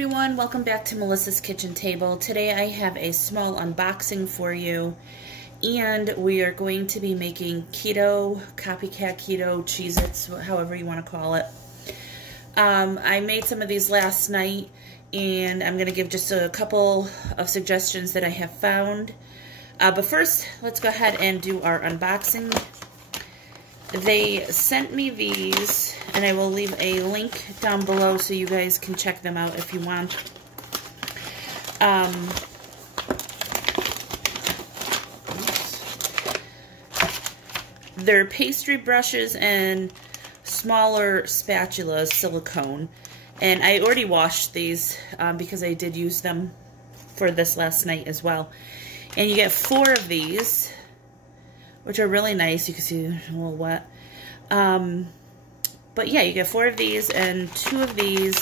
everyone, welcome back to Melissa's Kitchen Table. Today I have a small unboxing for you, and we are going to be making keto, copycat keto, Cheez-Its, however you want to call it. I made some of these last night, and I'm going to give just a couple of suggestions that I have found. But first, let's go ahead and do our unboxing. They sent me these, and I will leave a link down below so you guys can check them out if you want. They're pastry brushes and smaller spatulas, silicone. And I already washed these because I did use them for this last night as well. And you get 4 of these, which are really nice. You can see they're a little wet. But yeah, you get 4 of these and 2 of these.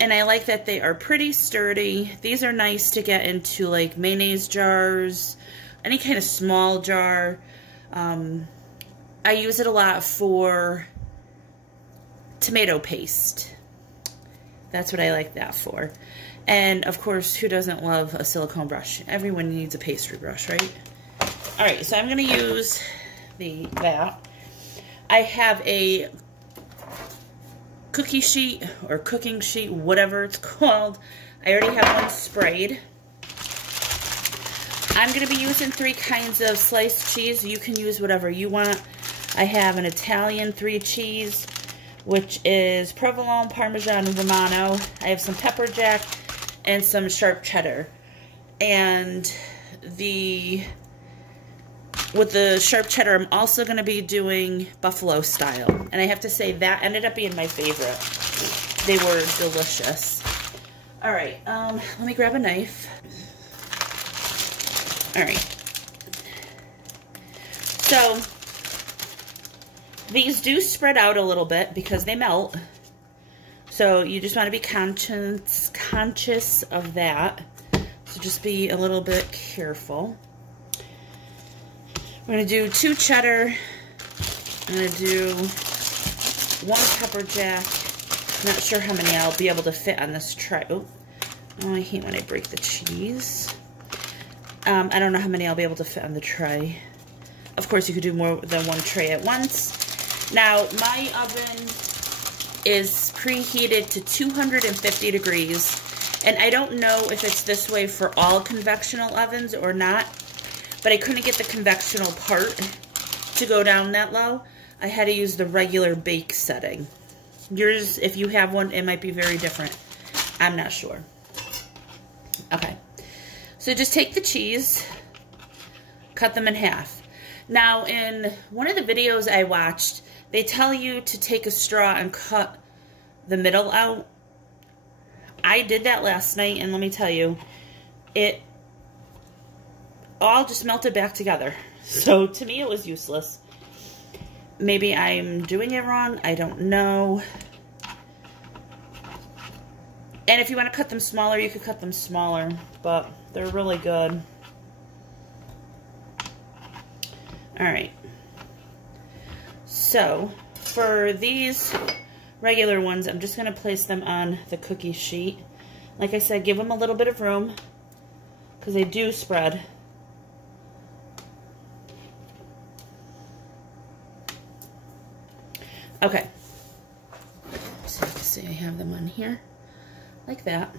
And I like that they are pretty sturdy. These are nice to get into like mayonnaise jars, any kind of small jar. I use it a lot for tomato paste. That's what I like that for. And of course, who doesn't love a silicone brush? Everyone needs a pastry brush, right? Alright, so I'm going to use that. I have a cookie sheet or cooking sheet, whatever it's called. I already have one sprayed. I'm going to be using 3 kinds of sliced cheese. You can use whatever you want. I have an Italian 3 cheese, which is provolone, parmesan, romano. I have some pepper jack and some sharp cheddar. And with the sharp cheddar, I'm also going to be doing buffalo style. And I have to say, that ended up being my favorite. They were delicious. Alright, let me grab a knife. Alright. So, these do spread out a little bit because they melt. So, you just want to be conscious of that. So, just be a little bit careful. We're going to do 2 cheddar. I'm going to do 1 pepper jack. I'm not sure how many I'll be able to fit on this tray. Oh, I hate when I break the cheese. I don't know how many I'll be able to fit on the tray. Of course, you could do more than 1 tray at once. Now, my oven is preheated to 250 degrees. And I don't know if it's this way for all convectional ovens or not. But I couldn't get the convectional part to go down that low. I had to use the regular bake setting. Yours, if you have one, it might be very different. I'm not sure. Okay. So just take the cheese, cut them in half. Now, in one of the videos I watched, they tell you to take a straw and cut the middle out. I did that last night, and let me tell you, it all just melted back together. So to me it was useless. Maybe I'm doing it wrong. I don't know. And if you want to cut them smaller, you could cut them smaller. But they're really good. Alright. So for these regular ones, I'm just going to place them on the cookie sheet. Like I said, give them a little bit of room because they do spread. Okay, so you can see I have them on here, like that.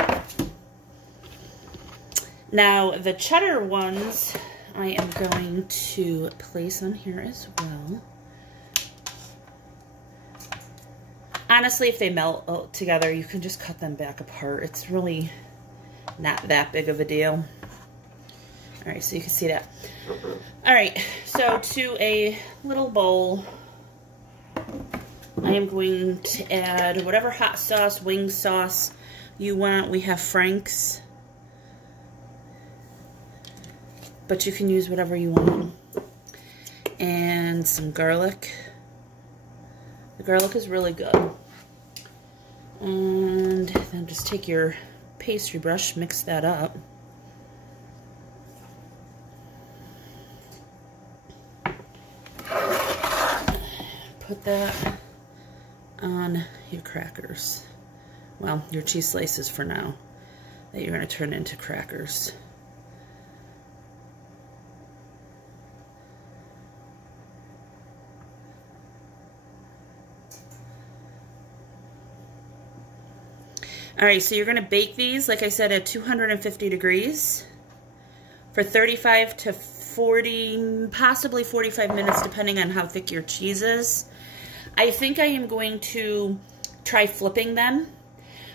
Now, the cheddar ones, I am going to place on here as well. Honestly, if they melt together, you can just cut them back apart. It's really not that big of a deal. Alright, so you can see that. Alright, so to a little bowl, I am going to add whatever hot sauce, wing sauce you want. We have Frank's, but you can use whatever you want. And some garlic. The garlic is really good. And then just take your pastry brush, mix that up. Put that on your crackers. well, your cheese slices for now, that you're going to turn into crackers. All right, so you're going to bake these, like I said, at 250 degrees for 35 to 40, possibly 45 minutes, depending on how thick your cheese is. I think I am going to try flipping them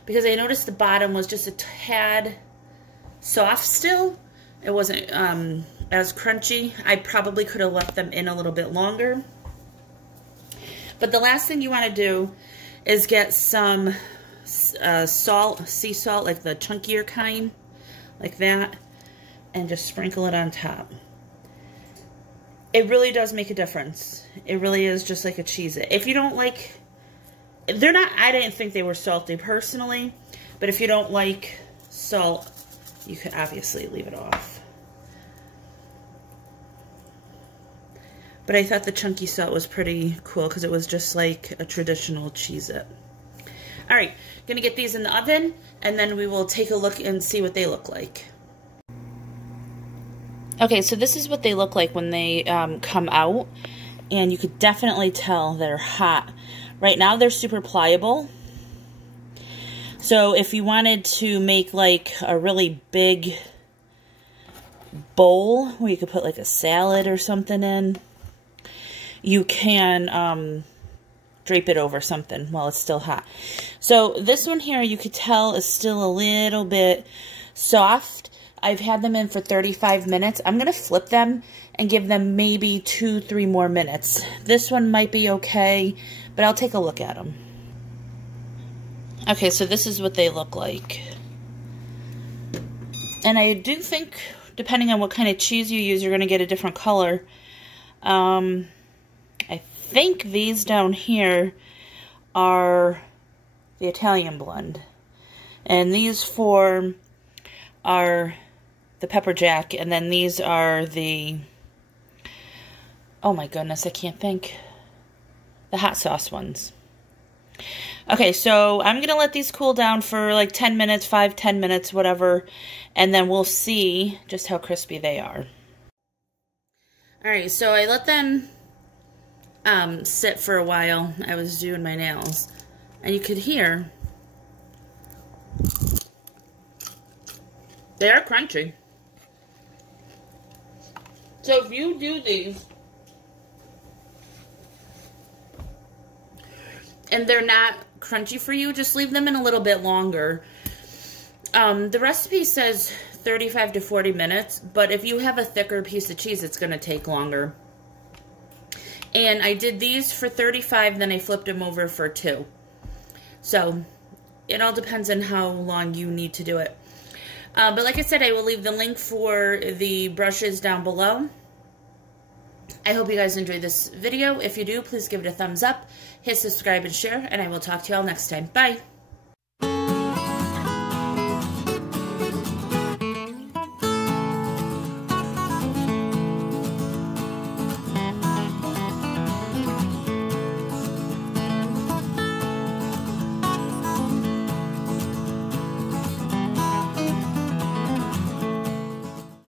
because I noticed the bottom was just a tad soft still. It wasn't as crunchy. I probably could have left them in a little bit longer. But the last thing you want to do is get some salt, sea salt, like the chunkier kind, like that, and just sprinkle it on top. It really does make a difference. It really is just like a Cheez-It. If you don't like, they're not, I didn't think they were salty personally, but if you don't like salt, you could obviously leave it off. But I thought the chunky salt was pretty cool because it was just like a traditional Cheez-It. All right, gonna get these in the oven, and then we will take a look and see what they look like. Okay, so this is what they look like when they come out, and you could definitely tell they're hot. Right now, they're super pliable. So if you wanted to make like a really big bowl where you could put like a salad or something in, you can drape it over something while it's still hot. So this one here, you could tell is still a little bit soft. I've had them in for 35 minutes. I'm going to flip them and give them maybe 2-3 more minutes. This one might be okay, but I'll take a look at them. Okay, so this is what they look like. And I do think, depending on what kind of cheese you use, you're going to get a different color. I think these down here are the Italian blend. And these four are the pepper jack, and then these are the, oh my goodness, I can't think, the hot sauce ones. Okay, so I'm going to let these cool down for like 10 minutes, 5-10 minutes, whatever, and then we'll see just how crispy they are. Alright, so I let them sit for a while. I was doing my nails, and you could hear they are crunchy. So if you do these and they're not crunchy for you, just leave them in a little bit longer. The recipe says 35 to 40 minutes, but if you have a thicker piece of cheese, it's going to take longer. And I did these for 35, then I flipped them over for 2. So it all depends on how long you need to do it. But like I said, I will leave the link for the brushes down below. I hope you guys enjoyed this video. If you do, please give it a thumbs up, hit subscribe and share, and I will talk to you all next time. Bye!